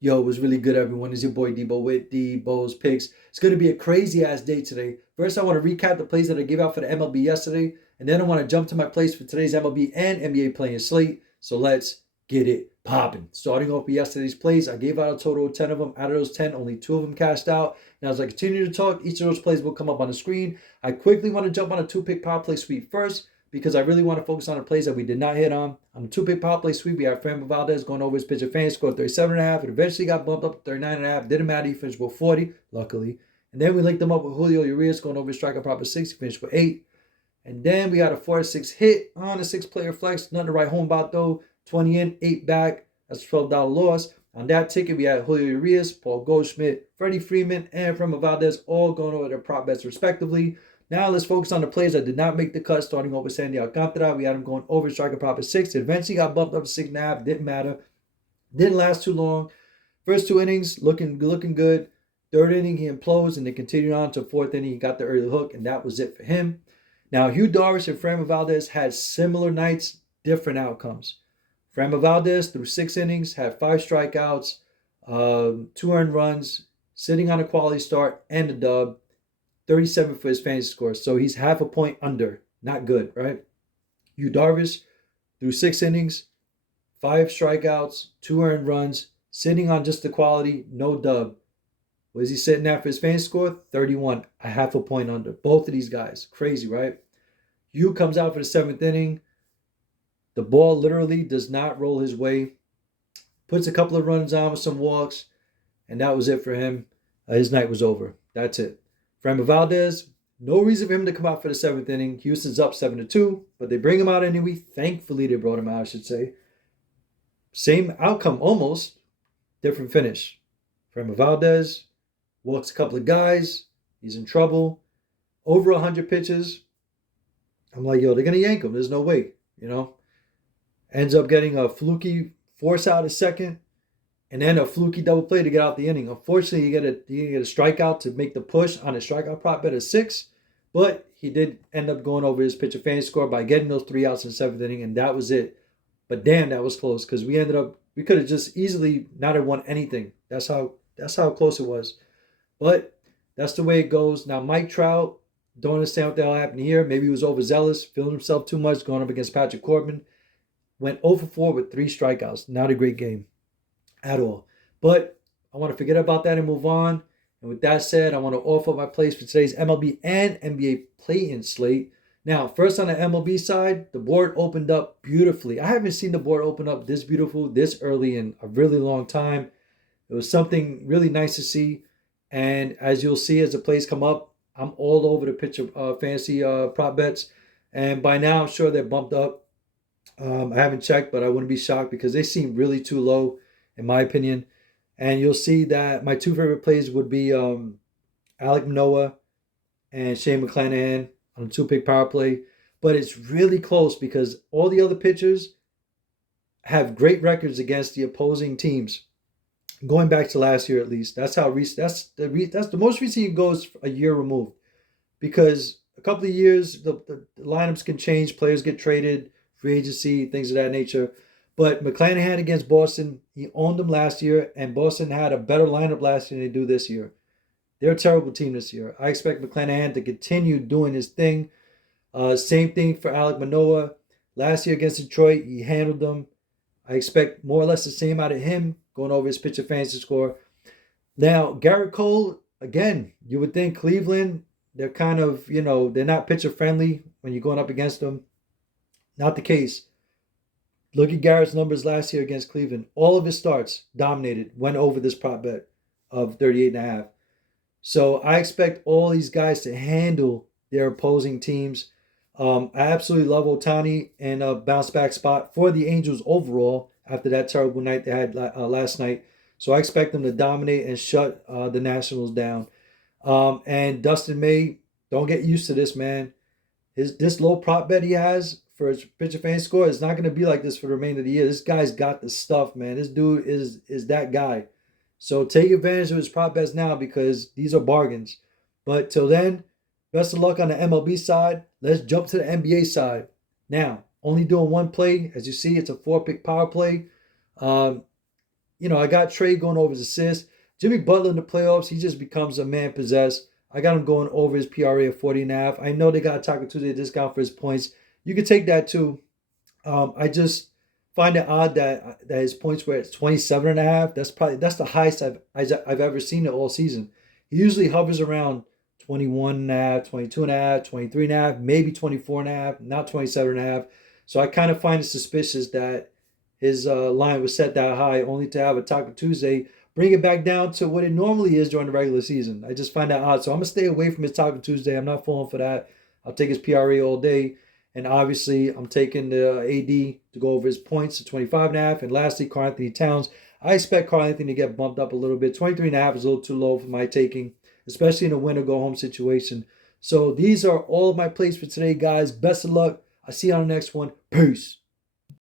Yo, it was really good, everyone. It's your boy Debo with Debo's Picks. It's going to be a crazy ass day today. First, I want to recap the plays that I gave out for the MLB yesterday, and then I want to jump to my plays for today's MLB and NBA playing slate. So let's get it popping. Starting off with yesterday's plays, I gave out a total of 10 of them. Out of those 10, only 2 of them cashed out. Now, as I continue to talk, each of those plays will come up on the screen. I quickly want to jump on a 2-pick power play sweep first, because I really want to focus on the plays that we did not hit on. On the 2-pick power play sweep, we have Framber Valdez going over his pitcher fan, scored 37.5. It eventually got bumped up to 39.5. Didn't matter. He finished with 40, luckily. And then we linked him up with Julio Urias going over his strikeout proper 6. He finished with 8. And then we got a 4-6 hit on a 6-player flex. Nothing to write home about, though. 20 in, 8 back. That's a $12 loss. On that ticket, we had Julio Urias, Paul Goldschmidt, Freddie Freeman, and Framber Valdez all going over their prop bets respectively. Now let's focus on the plays that did not make the cut. Starting over Sandy Alcantara, we had him going over striker prop at 6. It eventually got bumped up to 6.5. Didn't matter. Didn't last too long. First 2 innings looking good. Third inning he implodes, and then continued on to fourth inning. He got the early hook, and that was it for him. Now Hugh Darvish and Framber Valdez had similar nights, different outcomes. Framber Valdez through 6 innings had 5 strikeouts, 2 earned runs, sitting on a quality start and a dub. 37 for his fantasy score. So he's half a point under. Not good, right? Yu Darvish through 6 innings, 5 strikeouts, 2 earned runs, sitting on just the quality, no dub. What is he sitting at for his fantasy score? 31, a half a point under. Both of these guys. Crazy, right? Yu comes out for the 7th inning. The ball literally does not roll his way. Puts a couple of runs on with some walks, and that was it for him. His night was over. That's it. Framber Valdez, no reason for him to come out for the 7th inning. Houston's up 7-2, but they bring him out anyway. Thankfully, they brought him out, I should say. Same outcome almost, different finish. Framber Valdez walks a couple of guys. He's in trouble. Over 100 pitches. I'm like, yo, they're going to yank him. There's no way, Ends up getting a fluky force out at second, and then a fluky double play to get out the inning. Unfortunately, you get a strikeout to make the push on a strikeout prop bet of 6, but he did end up going over his pitcher fan score by getting those 3 outs in the 7th inning, and that was it. But damn, that was close, because we could have just easily not have won anything. That's how close it was. But that's the way it goes. Now, Mike Trout, don't understand what the hell happened here. Maybe he was overzealous, feeling himself too much, going up against Patrick Corbin. Went 0 for 4 with 3 strikeouts. Not a great game at all. But I want to forget about that and move on. And with that said, I want to offer my plays for today's MLB and NBA play-in slate. Now, first on the MLB side, the board opened up beautifully. I haven't seen the board open up this beautiful, this early in a really long time. It was something really nice to see. And as you'll see as the plays come up, I'm all over the pitcher fantasy prop bets. And by now, I'm sure they're bumped up. I haven't checked, but I wouldn't be shocked because they seem really too low, in my opinion. And you'll see that my 2 favorite plays would be Alek Manoah and Shane McClanahan on a 2-pick power play. But it's really close because all the other pitchers have great records against the opposing teams, going back to last year at least. That's how that's the most recent you goes a year removed, because a couple of years the lineups can change, players get traded, free agency, things of that nature. But McClanahan against Boston, he owned them last year, and Boston had a better lineup last year than they do this year. They're a terrible team this year. I expect McClanahan to continue doing his thing. Same thing for Alek Manoah. Last year against Detroit, he handled them. I expect more or less the same out of him, going over his pitcher fantasy score. Now, Garrett Cole, again, you would think Cleveland, they're kind of, they're not pitcher friendly when you're going up against them. Not the case. Look at Garrett's numbers last year against Cleveland. All of his starts dominated, went over this prop bet of 38.5. So I expect all these guys to handle their opposing teams. I absolutely love Ohtani and a bounce back spot for the Angels overall after that terrible night they had last night. So I expect them to dominate and shut the Nationals down. And Dustin May, don't get used to this, man. This low prop bet he has for his pitcher fan score is not going to be like this for the remainder of the year. This guy's got the stuff, man. This dude is that guy. So take advantage of his prop bets now, because these are bargains. But till then, best of luck on the MLB side. Let's jump to the NBA side. Now, only doing one play. As you see, it's a 4-pick power play. I got Trey going over his assists. Jimmy Butler in the playoffs, he just becomes a man possessed. I got him going over his PRA of 40.5. I know they got a Taco Tuesday discount for his points. You can take that too. I just find it odd that his points were at 27.5. That's the highest I've ever seen it all season. He usually hovers around 21.5, 22.5, 23.5, maybe 24.5, not 27.5. So I kind of find it suspicious that his line was set that high only to have a Taco Tuesday bring it back down to what it normally is during the regular season. I just find that odd. So I'm gonna stay away from his Taco Tuesday. I'm not falling for that. I'll take his PRA all day. And obviously, I'm taking the AD to go over his points to 25.5. And lastly, Karl Anthony Towns. I expect Karl Anthony to get bumped up a little bit. 23.5 is a little too low for my taking, especially in a win or go home situation. So these are all of my plays for today, guys. Best of luck. I'll see you on the next one. Peace.